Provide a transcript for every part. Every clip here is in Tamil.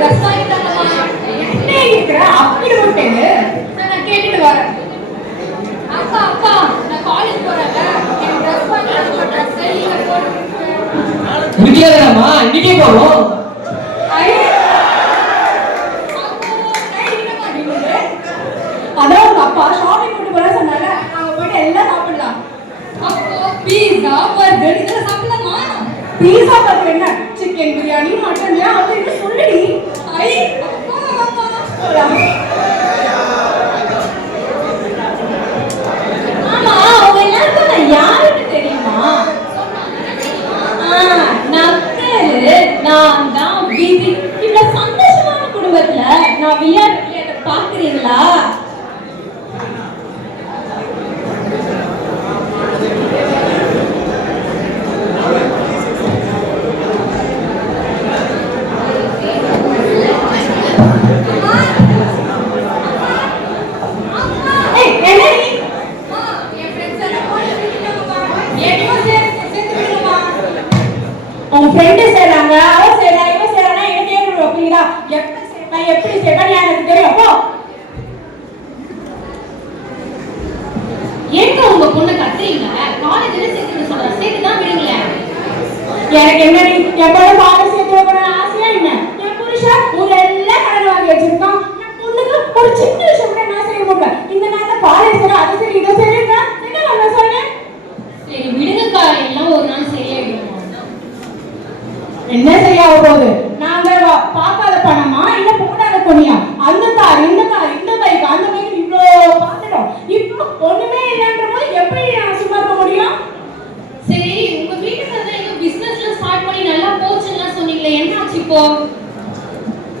ட்ரெஸ் வாங்கி தரமா? என்ன இருக்கிற அப்படி விட்டேன்னு நான் கேட்டுட்டு வரேன். அக்கா அக்கா நான் காலேஜ் போறேன்ல, எனக்கு ட்ரெஸ் வாங்கி தர மாட்டேன். சரி நீங்க போடுங்க. முடிக்கலாமா? இன்னைக்கே போறோம். அதான் உங்க அப்பா ஷாப்பிங் கூட்டு போற சொன்னாங்க. அங்க போயிட்டு எல்லாம் சாப்பிடலாம். அப்போ பீஸா பர்கர் இதெல்லாம் சாப்பிடலாமா? பீஸா பர்கர் என்ன, சிக்கன் பிரியாணி மட்டன் அது இது சொல்லுடி. ஐ அப்பா அம்மா ஆமா, அவங்க எல்லாருக்கும் நான் யாருன்னு தெரியுமா? நக்கலு. நான் தான் விதி. இவ்வளவு சந்தோஷமான குடும்பத்துல நான் விளையாட்டு பாக்குறீங்களா? உங்க ஃப்ரெண்டு செய்றாங்க, அவ செய்றா, இவ செய்றானா என்ன கேக்குறோம் அப்படிங்களா? எப்படி செய்வேன் எப்படி செய்வேன் எனக்கு தெரியும். அப்போ ஏங்க உங்க பொண்ணு கத்துறீங்க? காலேஜ்ல சேர்த்து சொல்ற சேர்த்து தான் விடுங்களேன். எனக்கு என்ன எப்போட பாட சேர்த்து வைக்கணும் ஆசையா என்ன? என் புருஷன் ஊரெல்லாம் கடன் வாங்கி வச்சிருக்கான். என் பொண்ணுக்கு ஒரு சின்ன விஷயம் கூட நான் செய்ய முடியல. இந்த நேரத்துல காலேஜ் சரி அது சரி இதை சரிங்க என்ன பண்ண சொன்னேன்? சரி விடுங்கக்கா, எல்லாம் ஒரு நாள் சரியாயிடும். என்ன செய்ய போகுது? நாங்க பார்க்காத பணமா இல்ல போடாத பொண்ணியா? அந்த கார் இந்த கார் இந்த பைக் அந்த பைக் இவ்வளோ பார்த்துட்டோம். இப்போ ஒண்ணுமே இல்லைன்ற போது எப்படி நான் சும்மா இருக்க முடியும்? சரி உங்க வீட்டுக்கு வந்து ஏதோ பிசினஸ்ல ஸ்டார்ட் பண்ணி நல்லா போச்சுன்னு சொன்னீங்களே, என்ன ஆச்சு இப்போ?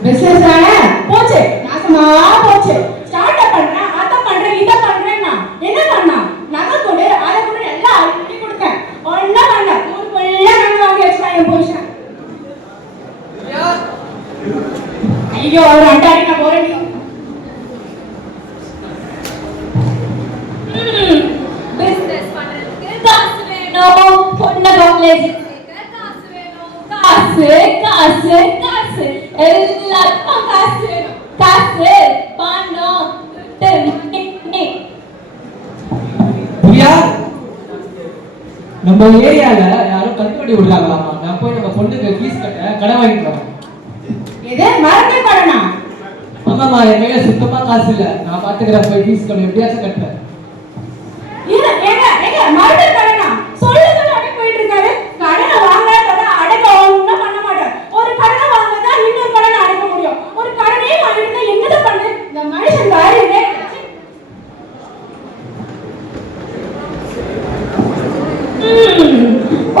பிசினஸ் தானே போச்சு, நாசமா போச்சு. ஸ்டார்ட் அப் பண்றேன், அத பண்றேன், இத பண்றேன்னா என்ன பண்ணா? நகை கொடு அதை கொடு எல்லாம் அள்ளி கொடுத்தேன். ஒன்னும் பண்ண ஊருக்குள்ள நகை வாங்கி வச்சுட்டான் என் புருஷன். ஐயோ அவர் அண்டாடி நான் போறேன். பிசினஸ் பண்றதுக்கு காசு வேணும், பொண்ணு காலேஜ் காசு வேணும், காசு காசு காசு எல்லாருக்கும் காசு வேணும். காசு பணம் பிரியா, நம்ம ஏரியால யாரும் கட்டுப்படி விடுறாங்களாமா. நான் போய் நம்ம பொண்ணுக்கு ஃபீஸ் கட்ட கடன் வாங்கிட்டு வரேன். எது மறந்தே படனா? ஆமாம்மா, என் கையில சுத்தமா காசு இல்ல. நான் பாத்துக்கிறேன், போய் ஃபீஸ் கட்ட எப்படியாச்சும் கட்டுறேன். மறந்தே படனா சொல்லு சொல்லு அடை போயிட்டு இருக்காரு. கடனை வாங்காத அடைக்க ஒண்ணும் பண்ண மாட்டார். ஒரு கடனை வாங்கினா இன்னொரு கடனை அடைக்க முடியும். ஒரு கடனே வாங்கிட்டு என்னதான் பண்ணு இந்த மனுஷன் வேலையே.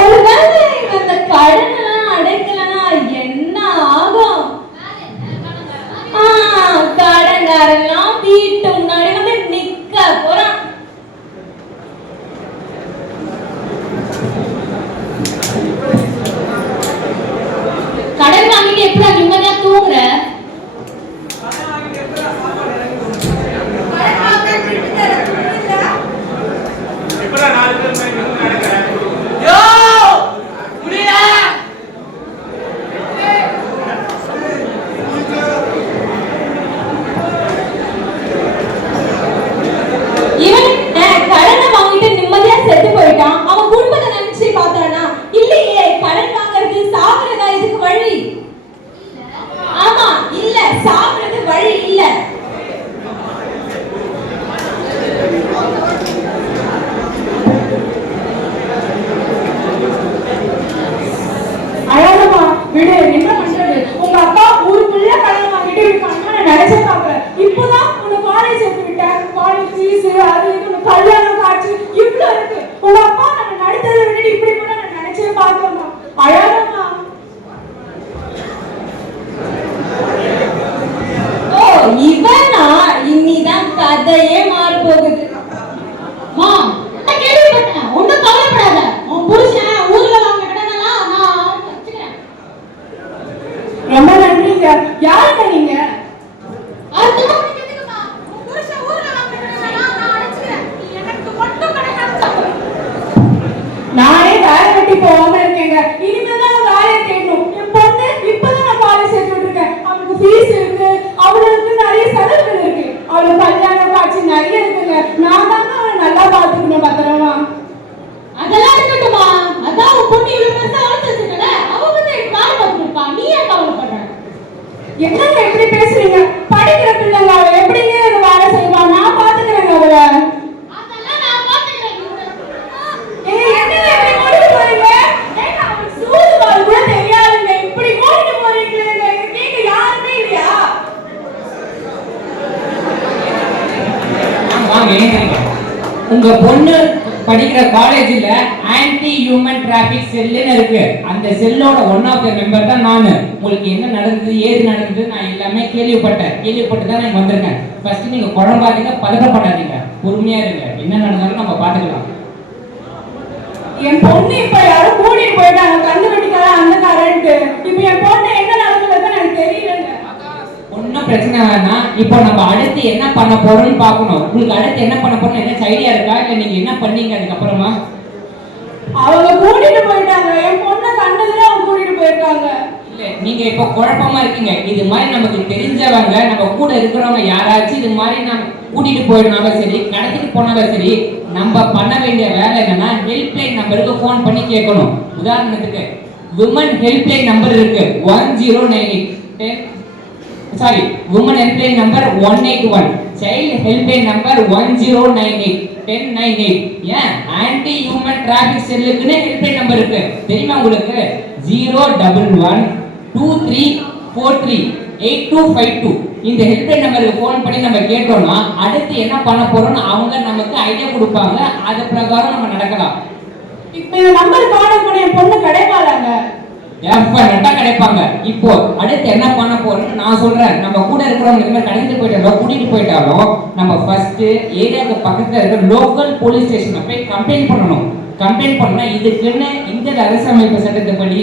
ஒரு வேலை அந்த கடனெல்லாம் அடைக்கலன்னா என்ன ஆகும்? கடன்காரெல்லாம் வீட்டு முன்னாடி வந்து நிக்க போறான். என்னங்க எப்படி பேசுறீங்க? படிக்கிற பிள்ளைங்க அவ எப்படிங்க இந்த வேலை செய்வா? நான் பாத்துக்கிறேங்க அவள. அதெல்லாம் நான் பாத்துக்கிறேன். என்னங்க இப்படி ஓடிட்டு போறீங்க? ஏங்க அவளுக்கு சூதுவாள் கூட தெரியாதுங்க, இப்படி ஓடிட்டு போறீங்களேங்க. இங்க கேட்க யாருமே இல்லையா? வாங்க ஏங்க. உங்க பொண்ணு படிக்கிற காலேஜ்ல ஆன்டி ஹியூமன் டிராபிக் செல்லுன்னு இருக்கு. அந்த செல்லோட ஒன் ஆஃப் த மெம்பர் தான் நானு. உங்களுக்கு என்ன நடந்தது ஏது நடந்தது நான் எல்லாமே கேள்விப்பட்டு தான் நான் வந்திருக்கேன். ஃபர்ஸ்ட் நீங்க குழம்பாதீங்க, பதட்டப்படாதீங்க, பொறுமையா இருங்க. என்ன நடந்தாலும் நம்ம பாத்துக்கலாம். என் பொண்ணு இப்ப யாரும் கூட்டிட்டு போயிட்டாங்க, கண்ணு வெட்டிக்காரன் அந்த காரன்ட்டு. இப்ப என் பொண்ணு என்ன நடந்ததுன்னு எனக்கு தெரியலங்க. ஒன்னும் பிரச்சனை வேணாம். இப்போ நம்ம அடுத்து என்ன பண்ண போறோம்னு பார்க்கணும். உங்களுக்கு அடுத்து என்ன பண்ண போறோம்னு என்ன ஐடியா இருக்கா? இல்ல நீங்க என்ன பண்ணீங்க அதுக்கப்புறமா? அவங்க கூட்டிட்டு போயிட்டாங்க, என் பொண்ணை கண்டதுல அவங்க கூட்டிட்டு போயிருக்காங்க. இல்ல நீங்க இப்போ குழப்பமா இருக்கீங்க. இது மாதிரி நமக்கு தெரிஞ்சவங்க நம்ம கூட இருக்கிறவங்க யாராச்சும் இது மாதிரி நம்ம கூட்டிட்டு போயிடனாலும் சரி, கடத்திட்டு போனாலும் சரி, நம்ம பண்ண வேண்டிய வேலை என்னன்னா ஹெல்ப்லைன் நம்பருக்கு ஃபோன் பண்ணி கேட்கணும். உதாரணத்துக்கு விமன் ஹெல்ப்லைன் நம்பர் இருக்கு 1098. Sorry, women helpline number 181, child helpline number 1098 1098. ஏன் ஆன்டி ஹியூமன் டிராபிக் செல்லுக்குன்னு ஹெல்ப்லைன் நம்பர் இருக்கு தெரியுமா உங்களுக்கு? 01123438252. இந்த ஹெல்ப்லைன் நம்பருக்கு ஃபோன் பண்ணி நம்ம கேட்டோம்னா அடுத்து என்ன பண்ண போறோம்னு அவங்க நமக்கு ஐடியா கொடுப்பாங்க. அது பிரகாரம் நம்ம நடக்கலாம். இப்ப இந்த நம்பர் கால் பண்ண என் பொண்ணு கிடைப்பாளாங்க? டெஃபினட்டா கிடைப்பாங்க. இப்போ அடுத்து என்ன பண்ண போறோம்னு நான் சொல்றேன். நம்ம கூட இருக்கிறவங்க இந்த மாதிரி கடந்து போயிட்டாலும் கூட்டிட்டு போயிட்டாலும் நம்ம ஃபர்ஸ்ட் ஏரியாவுக்கு பக்கத்துல இருக்க லோக்கல் போலீஸ் ஸ்டேஷன்ல போய் கம்ப்ளைண்ட் பண்ணணும். கம்ப்ளைண்ட் பண்ணா இதுக்குன்னு இந்திய அரசியலமைப்பு சட்டத்தின்படி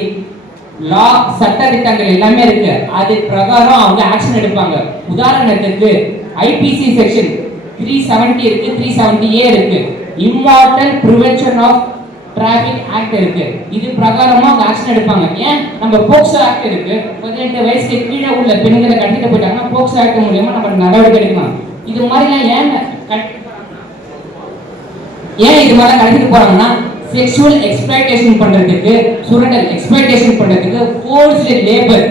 லா சட்ட திட்டங்கள் எல்லாமே இருக்கு. அது பிரகாரம் அவங்க ஆக்ஷன் எடுப்பாங்க. உதாரணத்துக்கு ஐபிசி செக்ஷன் 370 இருக்கு, 370A இருக்கு, immoral prevention of traffic act இருக்கு. இது பிரகாரமா ஆக்ஷன் எடுப்பாங்க. ஏன் நம்ம போக்சோ ஆக்ட் இருக்கு. 18 வயசுக்கு கீழே உள்ள பெண்களை கடத்திட்டு போயிட்டாங்கன்னா போக்சோ ஆக்ட் மூலமா நம்ம நடவடிக்கை எடுக்கலாம். இது மாதிரிலாம் ஏன் இது மாதிரி கடத்திட்டு போறாங்கன்னா செக்ஷுவல் எக்ஸ்பிளாய்டேஷன் பண்றதுக்கு, சுரண்டல் எக்ஸ்பிளாய்டேஷன் பண்றதுக்கு, ஃபோர்ஸ்டு லேபர்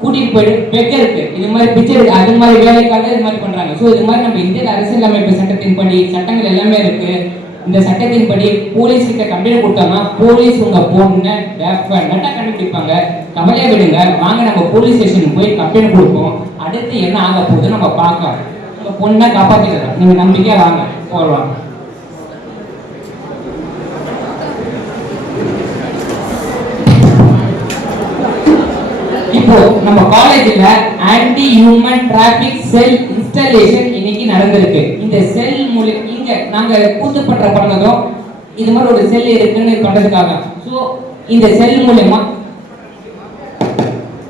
கூட்டிட்டு போயிட்டு பெக்கருக்கு இது மாதிரி பிச்சை அது மாதிரி வேலைக்காக இது மாதிரி பண்றாங்க. ஸோ இது மாதிரி நம்ம இந்திய அரசியலமைப்பு சட்டத்தின்படி சட்டங்கள் எல்லாமே இருக்கு. இந்த சட்டத்தின்படி போலீஸ் கிட்ட கம்ப்ளைண்ட் கொடுத்தாங்கன்னா போலீஸ் உங்க பொண்ணை டெஃபினட்டா கண்டுபிடிப்பாங்க. கவலையை விடுங்க, வாங்க நம்ம போலீஸ் ஸ்டேஷனுக்கு போய் கம்ப்ளைண்ட் கொடுப்போம். அடுத்து என்ன ஆக போகுதுன்னு நம்ம பார்க்கலாம். உங்க பொண்ணை காப்பாத்திக்கலாம். நீங்க நம்பிக்கையா வாங்க போகலாம். இப்போ நம்ம காலேஜ்ல ஆன்டி ஹியூமன் டிராபிக் செல் இன்ஸ்டாலேஷன் இன்னைக்கு நடந்திருக்கு. இந்த செல் மூலம் இங்க நாங்க கூத்துப்பட்ட பண்ணதும் இது மாதிரி ஒரு செல் இருக்குன்னு பண்றதுக்காக. ஸோ இந்த செல் மூலமா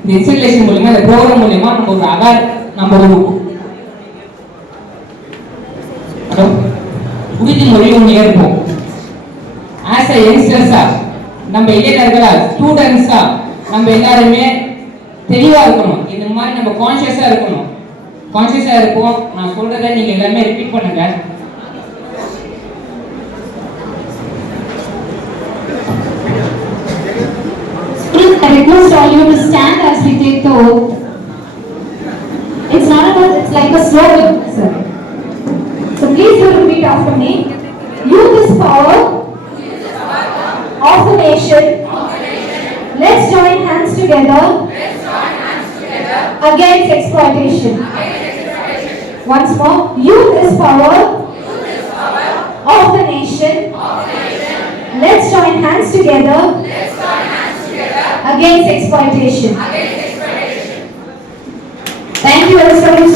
இந்த இன்ஸ்டாலேஷன் மூலமா இந்த ப்ரோக்ராம் மூலமா நம்ம ஒரு உறுதிமொழி ஒன்று ஏற்போம். ஆஸ் அ யங்ஸ்டர்ஸா நம்ம இளைஞர்களா ஸ்டூடெண்ட்ஸா நம்ம எல்லாருமே தெளிவா இருக்கணும். இந்த மாதிரி நம்ம கான்ஷியஸா இருக்கணும். கான்ஷியஸா இருப்போம். நான் சொல்றதை நீங்க எல்லாமே ரிப்பீட் பண்ணுங்க. I request all you to stand as we take the oath. It's not about, it's like a slogan, sir. So please do repeat after me. Youth is power of the nation. Let's join hands together against exploitation. Once more. Youth is power of the nation. Let's join hands together against exploitation. Thank you, Elizabeth.